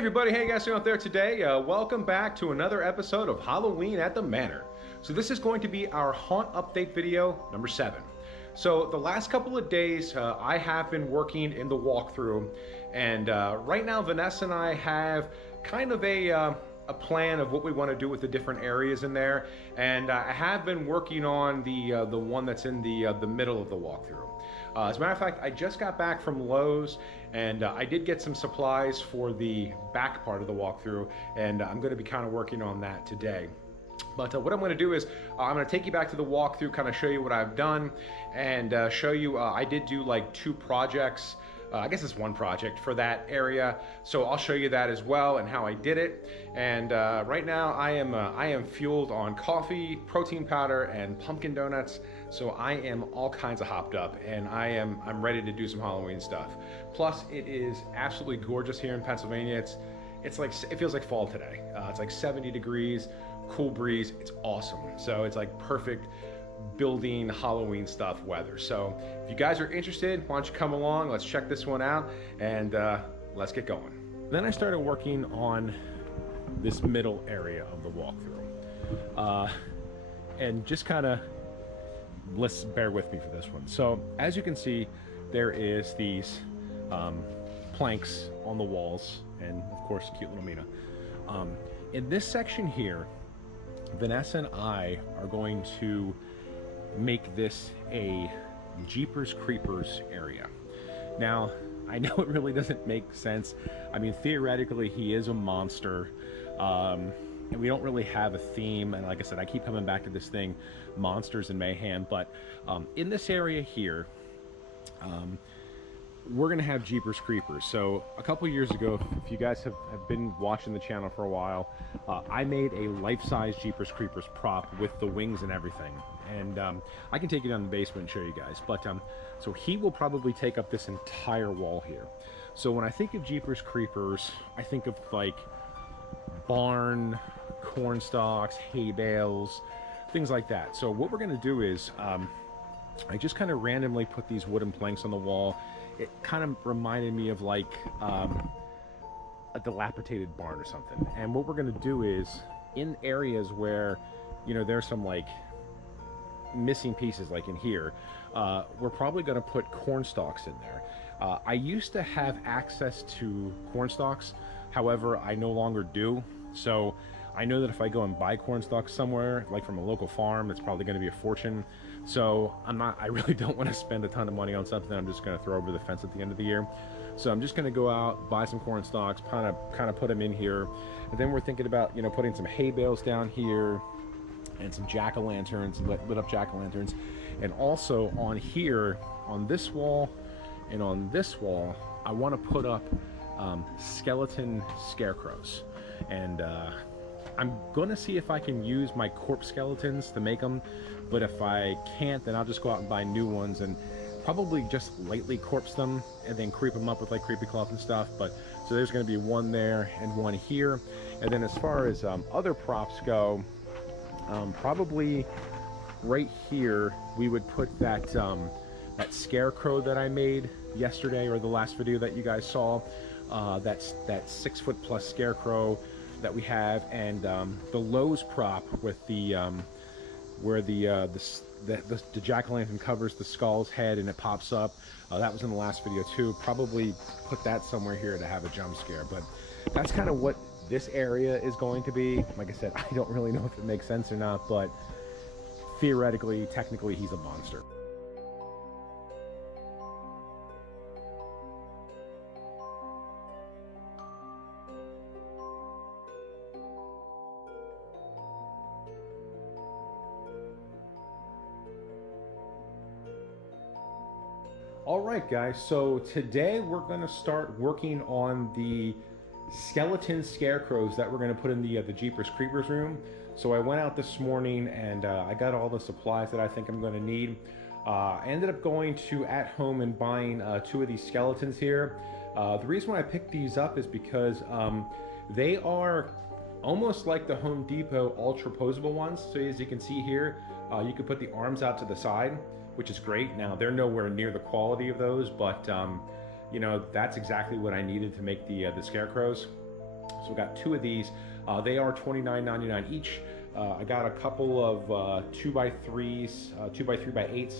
everybody, hey guys, out there today. Welcome back to another episode of Halloween at the Manor. So this is going to be our haunt update video number 7. So the last couple of days I have been working in the walkthrough, and right now Vanessa and I have kind of a plan of what we want to do with the different areas in there, and I have been working on the one that's in the middle of the walkthrough. As a matter of fact, I just got back from Lowe's, and I did get some supplies for the back part of the walkthrough, and I'm going to be kind of working on that today. But what I'm going to do is I'm going to take you back to the walkthrough, kind of show you what I've done, and show you I did do like 2 projects. I guess it's 1 project for that area, so I'll show you that as well and how I did it. And right now I am fueled on coffee, protein powder, and pumpkin donuts. So I am all kinds of hopped up, and I'm ready to do some Halloween stuff. Plus, it is absolutely gorgeous here in Pennsylvania. It's like, it feels like fall today. It's like 70 degrees, cool breeze. It's awesome. So it's like perfect building Halloween stuff weather. So if you guys are interested, why don't you come along, let's check this one out, and let's get going. Then I started working on this middle area of the walkthrough, and just kind of, let's bear with me for this one. So as you can see, there is these planks on the walls, and of course cute little Mina. In this section here, Vanessa and I are going to make this a Jeepers Creepers area. Now, I know it really doesn't make sense. I mean, theoretically, he is a monster, and we don't really have a theme. And like I said, I keep coming back to this thing, monsters and mayhem. But in this area here, we're gonna have Jeepers Creepers. So a couple years ago, if you guys have been watching the channel for a while, I made a life-size Jeepers Creepers prop with the wings and everything, and I can take you down the basement and show you guys. But so he will probably take up this entire wall here. So when I think of Jeepers Creepers, I think of like barn, corn stalks, hay bales, things like that. So what we're gonna do is I just kind of randomly put these wooden planks on the wall. It kind of reminded me of like a dilapidated barn or something. And what we're going to do is, in areas where, you know, there's some like missing pieces, like in here, we're probably going to put corn stalks in there. I used to have access to corn stalks, however, I no longer do. So I know that if I go and buy corn stalks somewhere, like from a local farm, it's probably going to be a fortune. So I really don't want to spend a ton of money on something I'm just going to throw over the fence at the end of the year. So I'm just going to go out, buy some corn stalks, kind of put them in here. And then we're thinking about, you know, putting some hay bales down here and some jack-o'-lanterns, lit up jack-o'-lanterns. And also on here, on this wall and on this wall, I want to put up skeleton scarecrows. And I'm gonna see if I can use my corpse skeletons to make them, but if I can't, then I'll just go out and buy new ones and probably just lightly corpse them and then creep them up with like creepy cloth and stuff. But so there's going to be one there and one here. And then as far as other props go, probably right here we would put that that scarecrow that I made yesterday, or the last video that you guys saw. That's that 6-foot+ scarecrow that we have, and the Lowe's prop with the where the jack-o'-lantern covers the skull's head and it pops up. That was in the last video too. Probably put that somewhere here to have a jump scare. But that's kind of what this area is going to be. Like I said, I don't really know if it makes sense or not, but theoretically, technically, he's a monster. All right, guys, so today we're going to start working on the skeleton scarecrows that we're going to put in the Jeepers Creepers room. So I went out this morning and I got all the supplies that I think I'm going to need. I ended up going to At Home and buying 2 of these skeletons here. The reason why I picked these up is because they are almost like the Home Depot ultra posable ones. So as you can see here, you can put the arms out to the side, which is great. Now they're nowhere near the quality of those, but you know, that's exactly what I needed to make the scarecrows. So we got 2 of these. They are $29.99 each. I got a couple of 2x3s, 2x3x8s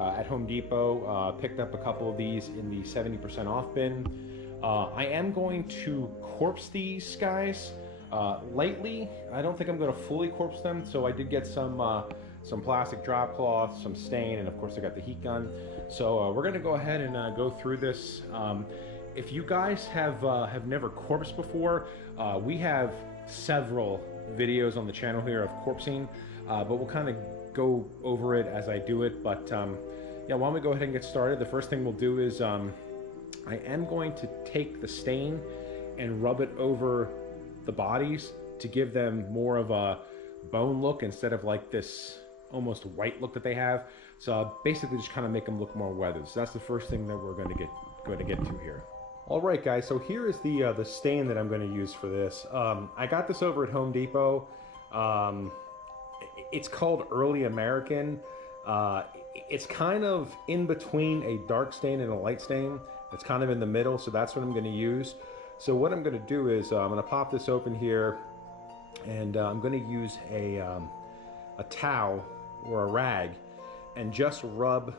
at Home Depot. Picked up a couple of these in the 70% off bin. I am going to corpse these guys lightly. I don't think I'm going to fully corpse them, so I did get some plastic drop cloth, some stain, and of course I got the heat gun. So we're going to go ahead and go through this. If you guys have never corpsed before, we have several videos on the channel here of corpsing, but we'll kind of go over it as I do it. But yeah, why don't we go ahead and get started. The first thing we'll do is I am going to take the stain and rub it over the bodies to give them more of a bone look instead of like this almost white look that they have. So basically just kind of make them look more weathered. So that's the first thing that we're going to get to here. All right, guys, so here is the stain that I'm going to use for this. I got this over at Home Depot. It's called Early American. It's kind of in between a dark stain and a light stain. It's kind of in the middle, so that's what I'm going to use. So what I'm going to do is I'm going to pop this open here, and I'm going to use a towel or a rag and just rub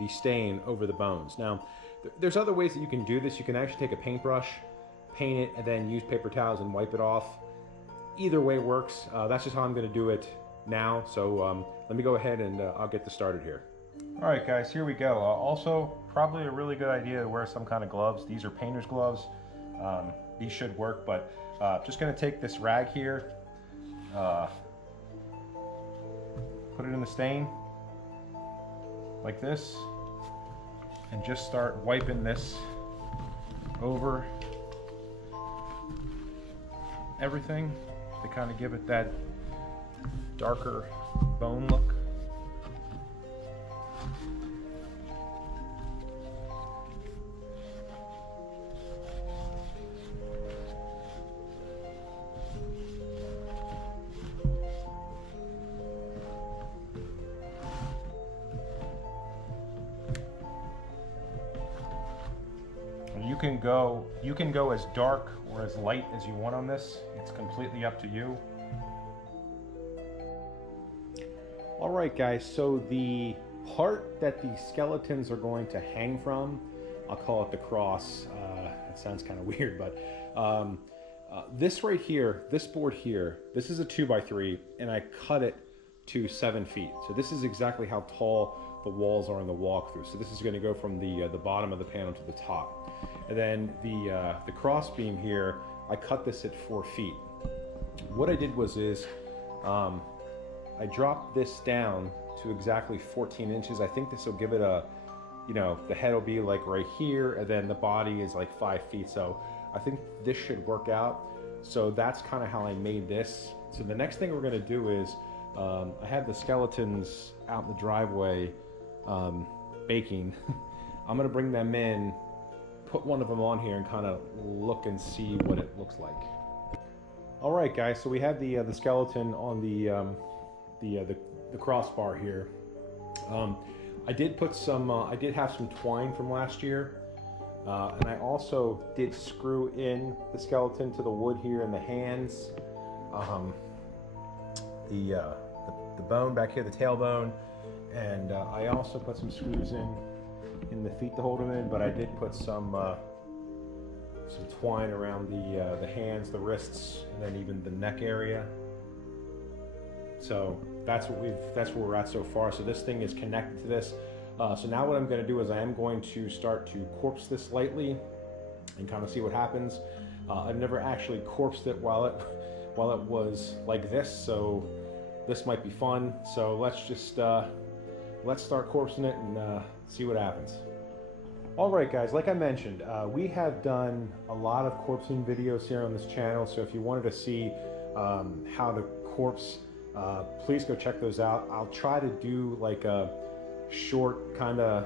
the stain over the bones. Now, there's other ways that you can do this. You can actually take a paintbrush, paint it, and then use paper towels and wipe it off. Either way works. That's just how I'm going to do it now. So let me go ahead and I'll get this started here. All right, guys, here we go. Also, probably a really good idea to wear some kind of gloves. These are painter's gloves. These should work, but just going to take this rag here, put it in the stain like this, and just start wiping this over everything to kind of give it that darker bone look. You can go as dark or as light as you want on this. It's completely up to you. All right, guys, so the part that the skeletons are going to hang from, I'll call it the cross. It sounds kind of weird, but this right here, this board here, this is a 2x3, and I cut it to 7 feet. So this is exactly how tall the walls are in the walkthrough. So this is going to go from the bottom of the panel to the top. And then the cross beam here, I cut this at 4 feet. What I did was I dropped this down to exactly 14 inches. I think this will give it a, the head will be like right here, and then the body is like 5 feet. So I think this should work out. So that's kind of how I made this. So the next thing we're going to do is I have the skeletons out in the driveway baking. I'm going to bring them in, put one of them on here, and kind of look and see what it looks like. All right, guys, so we have the skeleton on the crossbar here. I did put some I did have some twine from last year, and I also did screw in the skeleton to the wood here in the hands, the bone back here, the tailbone, and I also put some screws in the feet to hold them in, but I did put some twine around the hands, the wrists, and then even the neck area. So that's where we're at so far. So this thing is connected to this. So now what I'm going to do is I am going to start to corpse this lightly and kind of see what happens. I've never actually corpsed it while it was like this, so this might be fun. So let's start corpsing it and see what happens. All right, guys, like I mentioned, we have done a lot of corpsing videos here on this channel. So if you wanted to see how to corpse, please go check those out. I'll try to do like a short kind of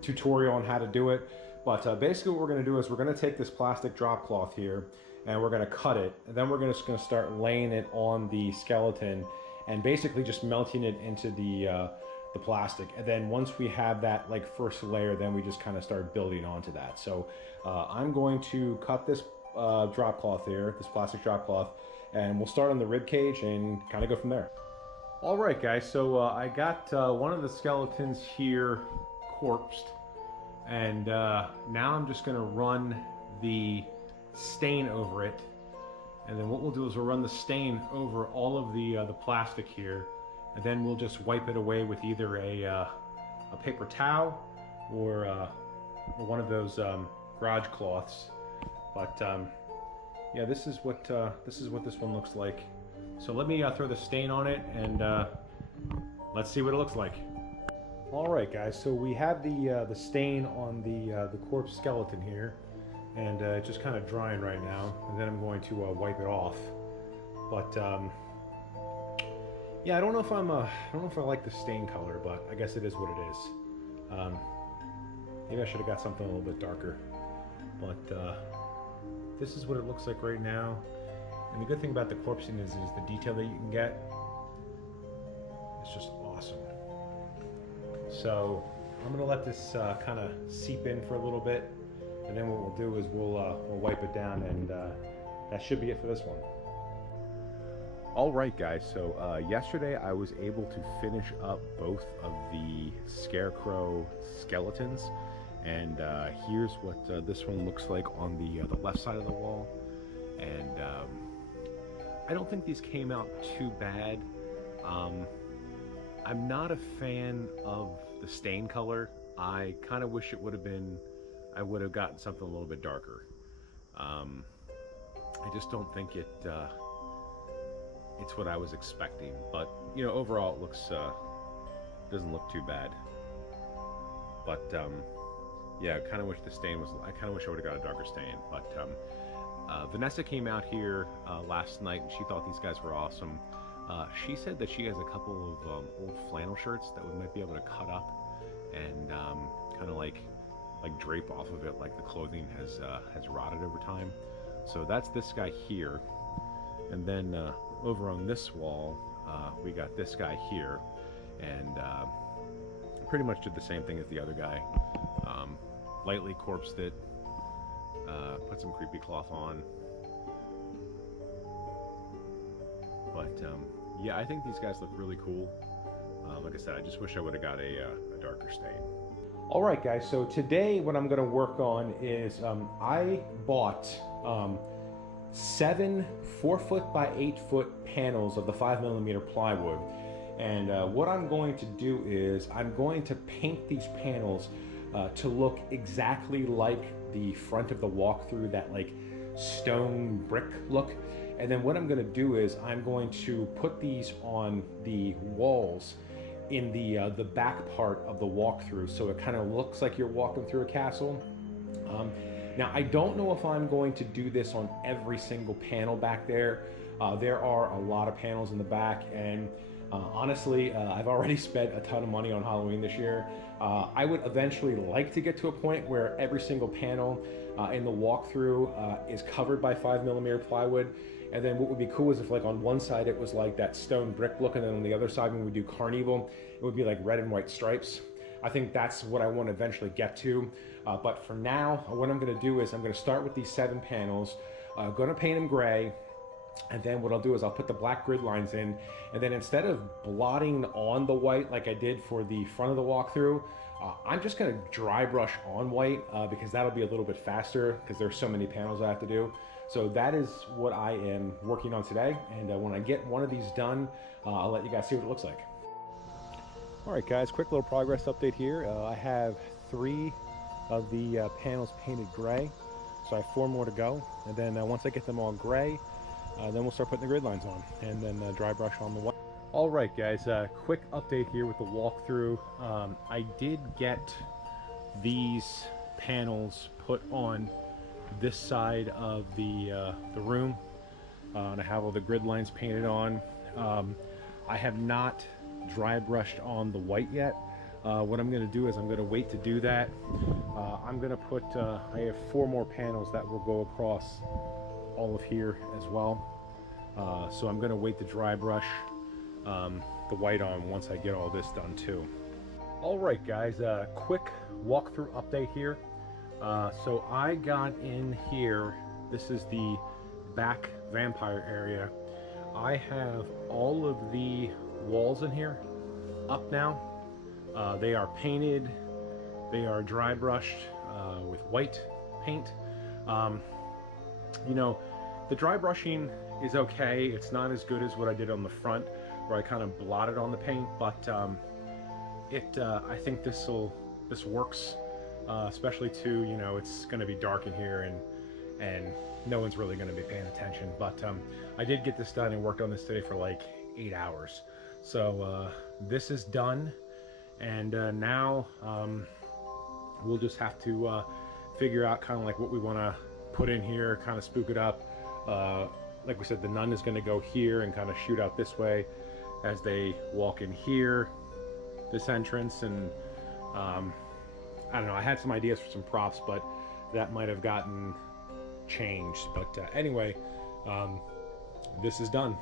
tutorial on how to do it. But basically what we're going to do is we're going to take this plastic drop cloth here and we're going to cut it. And then we're just going to start laying it on the skeleton and basically just melting it into the plastic. And then once we have that like first layer, then we just kind of start building onto that. So I'm going to cut this drop cloth here, this plastic drop cloth, and we'll start on the rib cage and kind of go from there. All right, guys, so I got one of the skeletons here corpsed, and now I'm just gonna run the stain over it, and then what we'll do is we'll run the stain over all of the plastic here, and then we'll just wipe it away with either a paper towel or one of those garage cloths. But yeah, this is what this one looks like. So let me throw the stain on it, and let's see what it looks like. All right, guys. So we have the stain on the corpse skeleton here, and it's just kind of drying right now. And then I'm going to wipe it off. But yeah, I don't know if I like the stain color, but I guess it is what it is. Maybe I should have got something a little bit darker. But this is what it looks like right now. And the good thing about the corpsing is the detail that you can get. It's just awesome. So I'm gonna let this kind of seep in for a little bit, and then what we'll do is we'll wipe it down, and that should be it for this one. All right, guys. So yesterday I was able to finish up both of the Scarecrow skeletons, and here's what this one looks like on the left side of the wall. And I don't think these came out too bad. I'm not a fan of the stain color. I kind of wish it would have been, I would have gotten something a little bit darker. I just don't think it's what I was expecting. But you know, overall it looks doesn't look too bad. But yeah, I kind of wish the stain was, I kind of wish I would have got a darker stain. But Vanessa came out here last night, and she thought these guys were awesome. She said that she has a couple of old flannel shirts that we might be able to cut up and kind of like drape off of it, like the clothing has rotted over time. So that's this guy here, and then over on this wall we got this guy here, and pretty much did the same thing as the other guy. Lightly corpsed it, put some creepy cloth on. But yeah, I think these guys look really cool. Like I said, I just wish I would have got a darker stain. All right, guys, so today what I'm gonna work on is I bought 7 4-foot by 8-foot panels of the 5mm plywood. And what I'm going to do is I'm going to paint these panels to look exactly like the front of the walkthrough, that like stone brick look. And then what I'm going to do is I'm going to put these on the walls in the back part of the walkthrough, so it kind of looks like you're walking through a castle. Now I don't know if I'm going to do this on every single panel back there. There are a lot of panels in the back, and honestly, I've already spent a ton of money on Halloween this year. I would eventually like to get to a point where every single panel in the walkthrough is covered by 5mm plywood. And then what would be cool is if, like, on one side it was like that stone brick look, and then on the other side when we do Carnival, it would be like red and white stripes. I think that's what I want to eventually get to. But for now, what I'm going to do is I'm going to start with these 7 panels. I'm going to paint them gray. And then what I'll do is I'll put the black grid lines in, and then instead of blotting on the white like I did for the front of the walkthrough, I'm just going to dry brush on white because that'll be a little bit faster because there's so many panels I have to do. So that is what I am working on today, and when I get one of these done, I'll let you guys see what it looks like. All right, guys, quick little progress update here. I have 3 of the panels painted gray, so I have 4 more to go, and then once I get them all gray, then we'll start putting the grid lines on, and then dry brush on the white. All right, guys, quick update here with the walkthrough. I did get these panels put on this side of the room, and I have all the grid lines painted on. I have not dry brushed on the white yet. What I'm going to do is I'm going to wait to do that. I'm going to put, I have 4 more panels that will go across all of here as well. So I'm going to wait to dry brush the white on once I get all this done too. All right, guys, quick walkthrough update here. So I got in here This is the back vampire area. I have all of the walls in here up now. They are painted, they are dry brushed with white paint. You know, the dry brushing is okay. It's not as good as what I did on the front, where I kind of blotted on the paint, but I think this works, especially too, you know, it's going to be dark in here and no one's really going to be paying attention. But I did get this done and worked on this today for like 8 hours. So this is done, and now we'll just have to figure out kind of like what we want to put in here, kind of spook it up. Like we said, the nun is going to go here and kind of shoot out this way as they walk in here, this entrance. And I don't know, I had some ideas for some props, but that might have gotten changed. But anyway, this is done.